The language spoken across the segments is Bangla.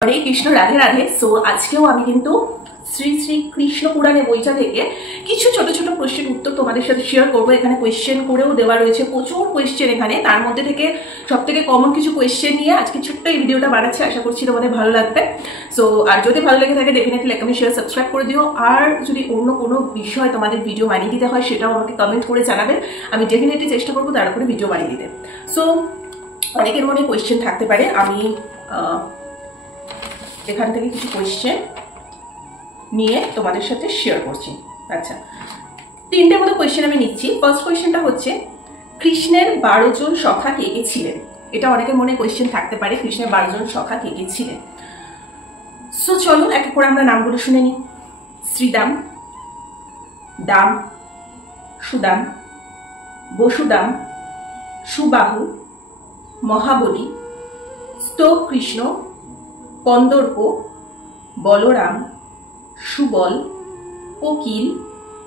হরে কৃষ্ণ, রাধে রাধে। সো আজকেও আমি কিন্তু শ্রী শ্রী কৃষ্ণ পুরাণে বইটা থেকে কিছু ছোট ছোট প্রশ্নের উত্তর তোমাদের সাথে শেয়ার করবো। এখানে কোয়েশ্চেন করেও দেওয়া রয়েছে, প্রচুর কোয়েশ্চেন এখানে। তার মধ্যে থেকে সব থেকে কমন কিছু কোয়েশ্চেন নিয়ে আজকে ছোট্ট এই ভিডিওটা বানাচ্ছি। আশা করছি তোমাদের ভালো লাগবে। সো আর যদি ভালো লেগে থাকে definitely like, comment, share, subscribe করে দিও। আর যদি অন্য কোনো বিষয় তোমাদের ভিডিও বানিয়ে দিতে হয় সেটাও আমাকে কমেন্ট করে জানাবে। আমি ডেফিনেটলি চেষ্টা করবো তার উপরে ভিডিও বানিয়ে দিতে। সো অনেকের মনে কোয়েশ্চেন থাকতে পারে, আমি এখান থেকে কিছু কোয়েশ্চেন নিয়ে তোমাদের সাথে শেয়ার করছি। আচ্ছা, তিনটে মতো কোয়েশ্চেন আমি নিচ্ছি। ফার্স্ট কোয়েশ্চেনটা হচ্ছে, কৃষ্ণের 12 জন সখা কে কে ছিলেন? এটা অনেকের মনে কোয়েশ্চেন থাকতে পারে, কৃষ্ণের 12 জন সখা কে কে ছিলেন। সো চলো এক এক করে আমরা নামগুলো শুনে নিই। শ্রীদাম, দাম, সুদাম, বসুদাম, সুবাহু, মহাবলী, স্তব কৃষ্ণ, কন্দর্প, বলরাম, সুবল, কোকিল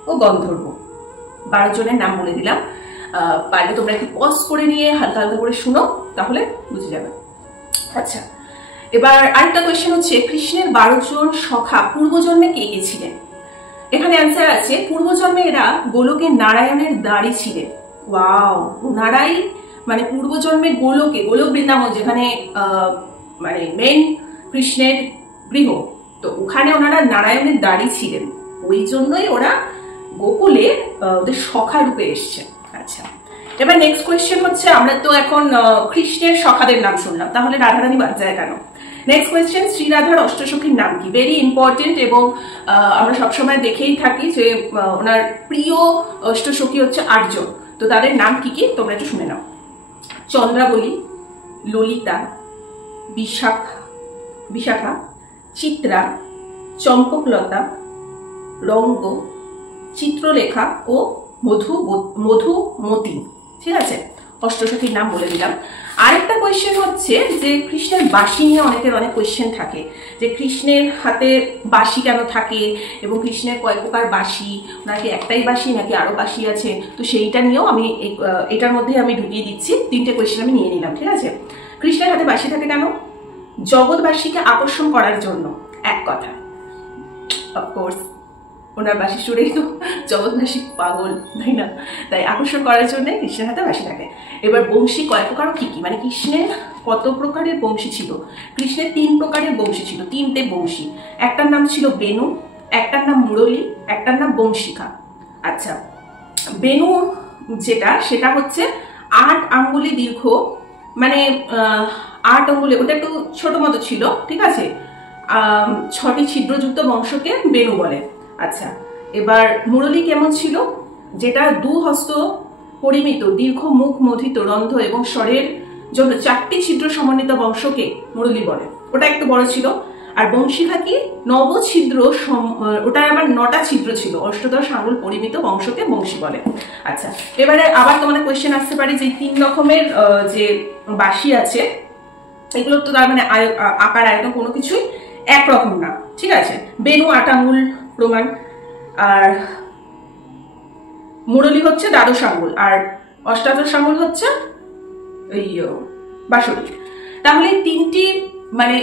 ও গন্ধর্ব। 12 জনের নাম বলে দিলাম। পারলে তোমরা একটু পজ করে নিয়ে হালকা হালকা করে শুনো, তাহলে বুঝে যাবে। আচ্ছা, এবার আরেকটা কোয়েশ্চেন হচ্ছে, কৃষ্ণের 12 জন সখা পূর্বজন্মে কে কে ছিলেন? এখানে অ্যান্সার আছে, পূর্বজন্মে এরা গোলকে নারায়ণের দাঁড়ি ছিলেন। ওয়াও, ওনারাই মানে পূর্বজন্মে গোলকে, গোলক বৃন্দাবন যেখানে মানে মেন কৃষ্ণের গৃহ, তো ওখানে ওনারা নারায়ণের দাঁড়ি ছিলেন, ওই জন্যই ওরা গোকুলে ওদের সখা রূপে এসছে। আচ্ছা, এবার নেক্সট কোয়েশ্চেন হচ্ছে, আমরা তো এখন কৃষ্ণের সখাদের নাম শুনলাম, তাহলে রাধারানী বাদ যায় কেন? নেক্সট কোয়েশ্চেন, শ্রী রাধার অষ্টসখীর নাম কি? ভেরি ইম্পর্টেন্ট, এবং আমরা সবসময় দেখেই থাকি যে ওনার প্রিয় অষ্টসখী হচ্ছে 8 জন। তো তাদের নাম কি কি তোমরা একটু শুনে নাও। চন্দ্রাবলী, ললিতা, বিশাখা, চিত্রা, চম্পকলতা, রঙ্গ, চিত্রলেখা ও মধুমতি। ঠিক আছে, অষ্টসখীর নাম বলে দিলাম। আরেকটা কোয়েশ্চেন হচ্ছে যে, কৃষ্ণের বাঁশি নিয়ে অনেকের অনেক কোয়েশ্চেন থাকে, যে কৃষ্ণের হাতে বাঁশি কেন থাকে এবং কৃষ্ণের কয় প্রকার বাঁশি, নাকি একটাই বাঁশি নাকি আরো বাঁশি আছে। তো সেইটা নিয়েও আমি এটার মধ্যে আমি ঢুকিয়ে দিচ্ছি। 3টে কোয়েশ্চেন আমি নিয়ে নিলাম। ঠিক আছে, কৃষ্ণের হাতে বাঁশি থাকে কেন? জগৎবাসীকে আকর্ষণ করার জন্য, এক কথা। অফকোর্স ওনার বাঁশি সুরেই তো জগৎবাসী পাগল, তাই না? তাই আকর্ষণ করার জন্য কৃষ্ণের হাতে বাঁশি থাকে। এবার বংশী কয় প্রকার ও কি কি, মানে কৃষ্ণের কত প্রকারের বংশী ছিল? কৃষ্ণের 3 প্রকারের বংশী ছিল, 3টে বংশী। একটার নাম ছিল বেনু, একটার নাম মুরলী, একটার নাম বংশিকা। আচ্ছা, বেনু যেটা, সেটা হচ্ছে 8 আঙ্গুলি দীর্ঘ, মানে 8 আঙ্গুলে, ওটা একটু ছোট মতো ছিল। ঠিক আছে, 6টি ছিদ্রযুক্ত বংশকে বেনু বলে। আচ্ছা, এবার মুরলী কেমন ছিল? যেটা 2 হস্ত পরিমিত, দীর্ঘ মুখ, মথিত রন্ধ্র এবং স্বরের জন্য 4টি ছিদ্র সমন্বিত বংশকে মুরলী বলে, ওটা একটু বড় ছিল। আর বংশিকা কি? নবছিদ্র, ওটার আবার 9টা ছিদ্র ছিল, অষ্টদশ আঙ্গুল পরিমিত বংশকে বংশী বলে। আচ্ছা, এবারে আবার তোমাদের কোয়েশ্চেন আসতে পারে যে 3 রকমের যে বাঁশি আছে, এগুলো তো তার মানে আকার আয়তন কোনো কিছুই একরকম না। ঠিক আছে, বেনু 8 আঙ্গুল প্রমাণ, আর মুরলী হচ্ছে 12 আঙ্গুল, আর অষ্টাদশ আঙ্গুল হচ্ছে ওই বাঁশরি। তাহলে 3টি মানে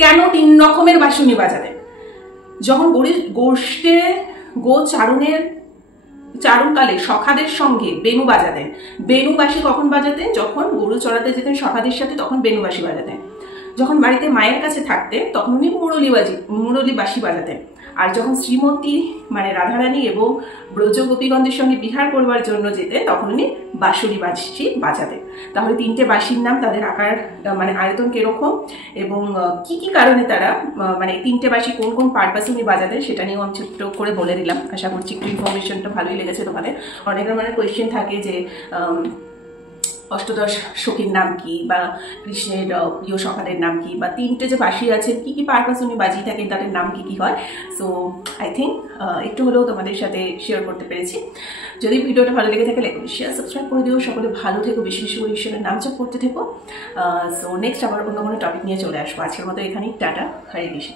কেন 3 রকমের বাঁশুনি বাজাতেন? যখন গোষ্ঠে চারণকালে সখাদের সঙ্গে বেনু বাজাতেন। বেনু বাঁশি কখন বাজাতেন? যখন গরু চড়াতে যেতেন সখাদের সাথে, তখন বেনু বাঁশি বাজাতেন। যখন বাড়িতে মায়ের কাছে থাকতেন তখন উনি মুরলী বাঁশি বাজাতেন। আর যখন শ্রীমতী মানে রাধারানী এবং ব্রজ গোপীগণদের সঙ্গে বিহার করবার জন্য যেতেন তখন উনি বাঁশরি বাঁশি বাজাতেন। তাহলে 3টে বাঁশির নাম, তাদের আকার মানে আয়তন কিরকম এবং কি কি কারণে তারা মানে 3টে বাঁশি কোন কোন পারপাসে উনি বাজাতেন সেটা নিয়েও আমি ছোট্ট করে বলে দিলাম। আশা করছি একটু ইনফরমেশনটা ভালোই লেগেছে তোমাদের। অনেকের মানে কোয়েশ্চেন থাকে যে অষ্টদশ সখীর নাম কি, বা কৃষ্ণের প্রিয় সখাদের নাম কি, বা 3টে যে বাঁশি আছে কি কি পারপাস উনি বাজিয়ে থাকেন তাদের নাম কি কি হয়। সো আই থিঙ্ক একটু হলেও তোমাদের সাথে শেয়ার করতে পেরেছি। যদি ভিডিওটা ভালো লেগে থাকে লাইক, শেয়ার, সাবস্ক্রাইব করে দিও। সকলে ভালো থেকো, বেশি বেশি করে ঈশ্বরের নাম জপ করতে থেকো। সো নেক্সট আবার অন্য কোনো টপিক নিয়ে চলে আসবো। আজকের মতো এখানেই টাটা, হরে কৃষ্ণ।